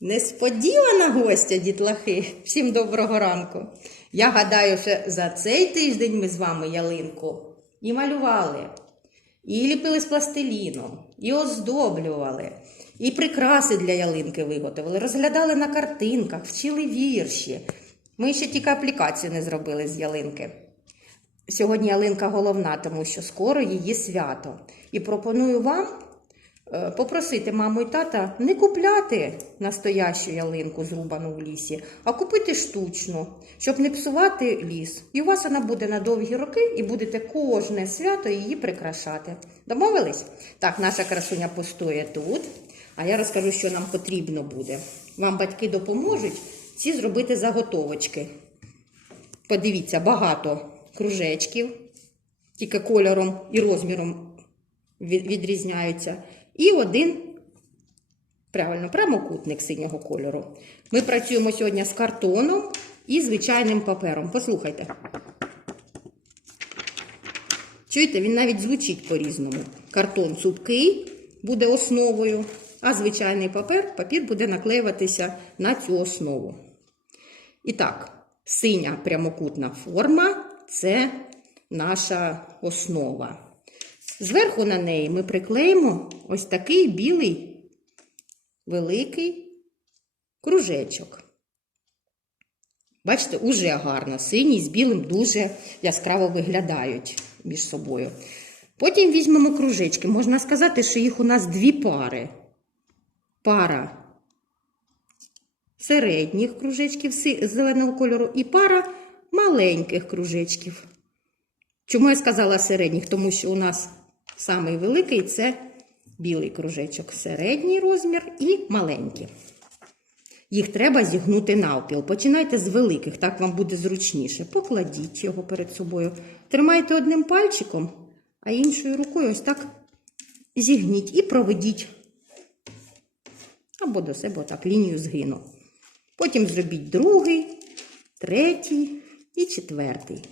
Несподівана гостя, дітлахи. Всім доброго ранку. Я гадаю, що за цей тиждень ми з вами ялинку і малювали, і ліпили з пластиліну, і оздоблювали, і прикраси для ялинки виготовили, розглядали на картинках, вчили вірші. Ми ще тільки аплікацію не зробили з ялинки. Сьогодні ялинка головна, тому що скоро її свято. І пропоную вам попросити маму і тата не купляти настоящу ялинку, зрубану в лісі, а купити штучну, щоб не псувати ліс. І у вас вона буде на довгі роки, і будете кожне свято її прикрашати. Домовились? Так, наша красуня постоє тут. А я розкажу, що нам потрібно буде. Вам батьки допоможуть ці зробити заготовочки. Подивіться, багато кружечків, тільки кольором і розміром відрізняються. І один, правильно, прямокутник синього кольору. Ми працюємо сьогодні з картоном і звичайним папером. Послухайте. Чуєте, він навіть звучить по-різному. Картон цупкий буде основою, а звичайний папір, папір буде наклеюватися на цю основу. І так, синя прямокутна форма це наша основа. Зверху на неї ми приклеїмо ось такий білий великий кружечок. Бачите, уже гарно. Синій з білим дуже яскраво виглядають між собою. Потім візьмемо кружечки. Можна сказати, що їх у нас дві пари. Пара середніх кружечків зеленого кольору і пара маленьких кружечків. Чому я сказала середніх? Тому що у нас самий великий це білий кружечок, середній розмір і маленький. Їх треба зігнути навпіл. Починайте з великих, так вам буде зручніше. Покладіть його перед собою. Тримайте одним пальчиком, а іншою рукою ось так зігніть і проведіть. Або до себе отак лінію згину. Потім зробіть другий, третій і четвертий.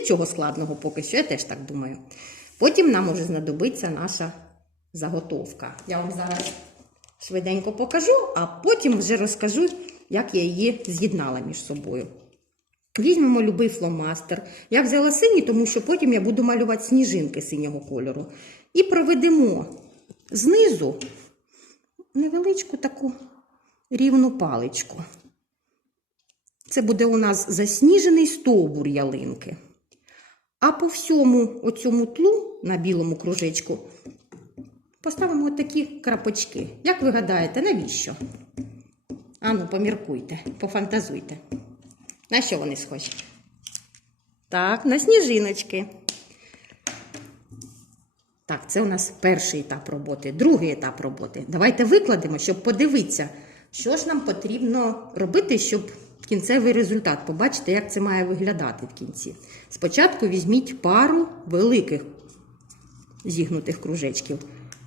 Нічого складного поки що, я теж так думаю. Потім нам уже знадобиться наша заготовка. Я вам зараз швиденько покажу, а потім вже розкажу, як я її з'єднала між собою. Візьмемо любий фломастер. Я взяла синій, тому що потім я буду малювати сніжинки синього кольору. І проведемо знизу невеличку таку рівну паличку. Це буде у нас засніжений стовбур ялинки. А по всьому оцьому тлу на білому кружечку поставимо такі крапочки. Як ви гадаєте, навіщо? Ану, поміркуйте, пофантазуйте. На що вони схожі? Так, на сніжиночки. Так, це у нас перший етап роботи, другий етап роботи. Давайте викладемо, щоб подивитися, що ж нам потрібно робити, щоб кінцевий результат побачити, як це має виглядати в кінці. Спочатку візьміть пару великих зігнутих кружечків.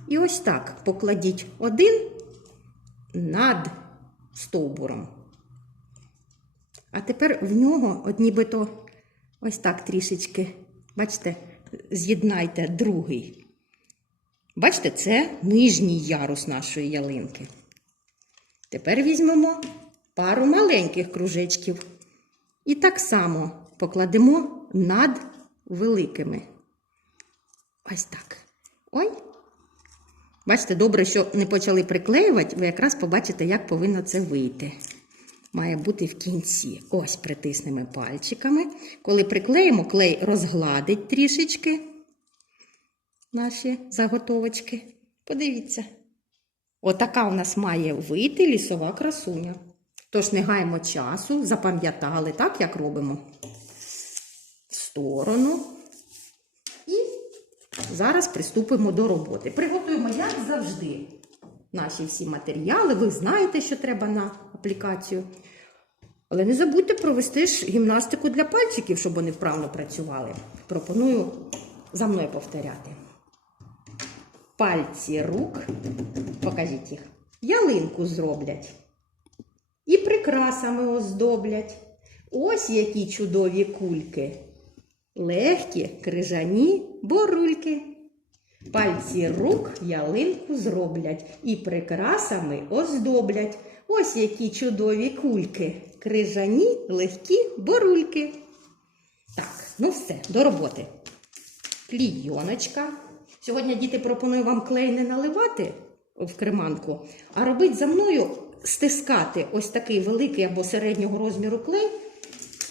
І ось так покладіть один над стовбуром. А тепер в нього, от нібито ось так трішечки, бачите, з'єднайте другий. Бачите, це нижній ярус нашої ялинки. Тепер візьмемо пару маленьких кружечків. І так само покладемо над великими. Ось так. Ой. Бачите, добре, що не почали приклеювати, ви якраз побачите, як повинно це вийти. Має бути в кінці. Ось притиснемо пальчиками. Коли приклеїмо, клей розгладить трішечки наші заготовочки. Подивіться. Отака у нас має вийти лісова красуня. Тож не гаємо часу, запам'ятали, так, як робимо. В сторону. І зараз приступимо до роботи. Приготуємо, як завжди, наші всі матеріали. Ви знаєте, що треба на аплікацію. Але не забудьте провести ж гімнастику для пальчиків, щоб вони вправно працювали. Пропоную за мною повторяти. Пальці рук, покажіть їх, ялинку зроблять. Прикрасами оздоблять. Ось які чудові кульки. Легкі крижані борульки. Пальці рук ялинку зроблять і прикрасами оздоблять. Ось які чудові кульки. Крижані, легкі борульки. Так, ну все, до роботи. Клійоночка. Сьогодні діти пропоную вам клей не наливати в креманку, а робити за мною стискати ось такий великий або середнього розміру клей.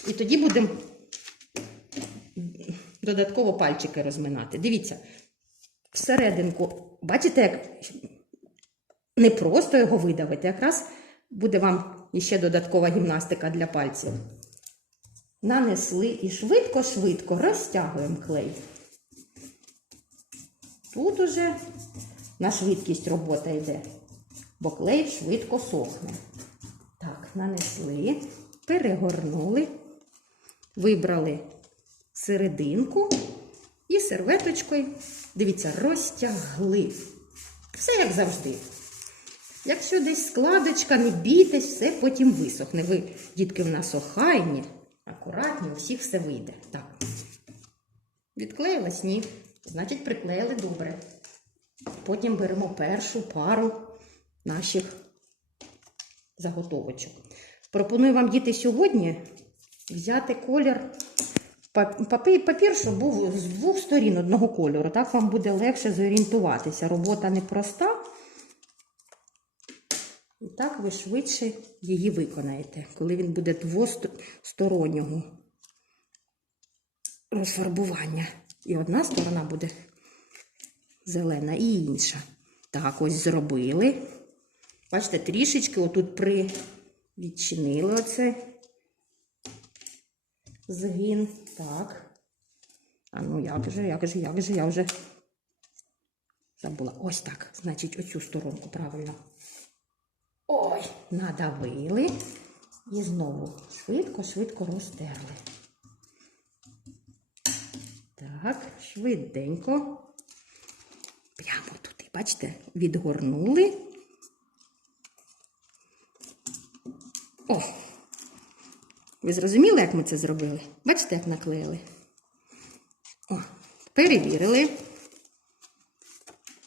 І тоді будемо додатково пальчики розминати. Дивіться, всерединку, бачите, як не просто його видавити, якраз буде вам іще додаткова гімнастика для пальців. Нанесли і швидко-швидко розтягуємо клей. Тут уже на швидкість робота йде, бо клей швидко сохне. Так, нанесли, перегорнули, вибрали серединку і серветочкою, дивіться, розтягли. Все як завжди. Якщо десь складочка, не бійтесь, все потім висохне. Ви, дітки, в нас охайні, акуратні, у всіх все вийде. Так. Відклеїлась? Ні. Значить, приклеїли добре. Потім беремо першу пару наших заготовочок. Пропоную вам, діти, сьогодні взяти колір папір, щоб був з двох сторін одного кольору. Так вам буде легше зорієнтуватися. Робота непроста. І так ви швидше її виконаєте, коли він буде двостороннього розфарбування. І одна сторона буде зелена, і інша. Так, ось зробили. Бачите, трішечки отут при відчинили оце згин. Так. А ну як же, як же, як же, я вже забула. Ось так. Значить, оцю сторонку правильно. Ой, надавили. І знову швидко-швидко розтерли. Так, швиденько. Прямо туди, бачите, відгорнули. О! Ви зрозуміли, як ми це зробили? Бачите, як наклеїли? О, перевірили.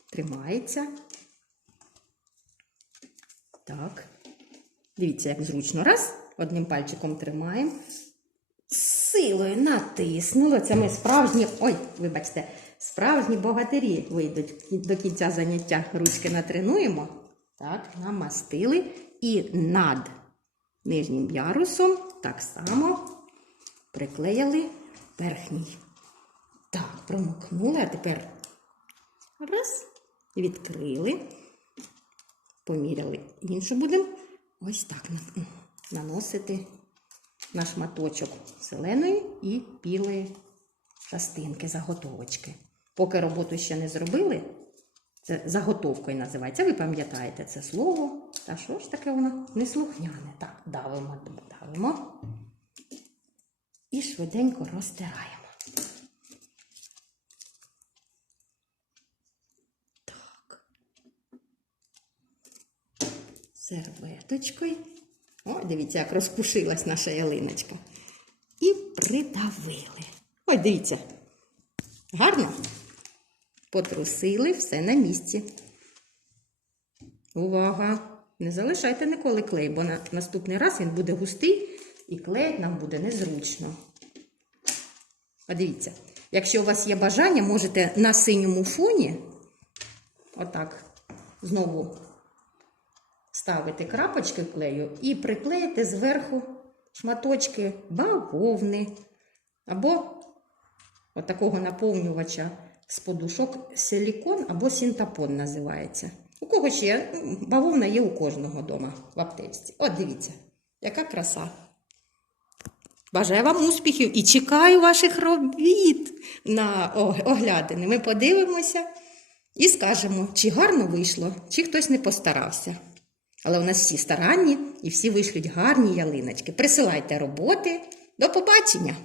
Тримається. Так. Дивіться, як зручно. Раз, одним пальчиком тримаємо. Силою натиснули. Це ми справжні, ой, вибачте, справжні богатирі вийдуть до кінця заняття. Ручки натренуємо. Так, намастили. І над нижнім ярусом так само приклеїли верхній. Так, промокнули, а тепер раз, відкрили, поміряли. Іншу будемо ось так наносити на шматочок зеленої і білої частинки, заготовочки. Поки роботу ще не зробили, це заготовкою називається. Ви пам'ятаєте це слово. Та що ж таке воно неслухняне? Так, давимо, давимо і швиденько розтираємо. Так. Серветочкою. О, дивіться, як розпушилась наша ялиночка. І придавили. Ой, дивіться. Гарно? Потрусили все на місці. Увага! Не залишайте ніколи клей, бо на наступний раз він буде густий і клеїть нам буде незручно. А якщо у вас є бажання, можете на синьому фоні, отак, знову ставити крапочки клею і приклеїти зверху шматочки бавовни або отакого наповнювача з подушок силікон або синтапон називається. У кого ще бавовна є у кожного вдома в аптечці. От дивіться, яка краса. Бажаю вам успіхів і чекаю ваших робіт на оглядини. Ми подивимося і скажемо, чи гарно вийшло, чи хтось не постарався. Але у нас всі старанні і всі вишлють гарні ялиночки. Присилайте роботи. До побачення!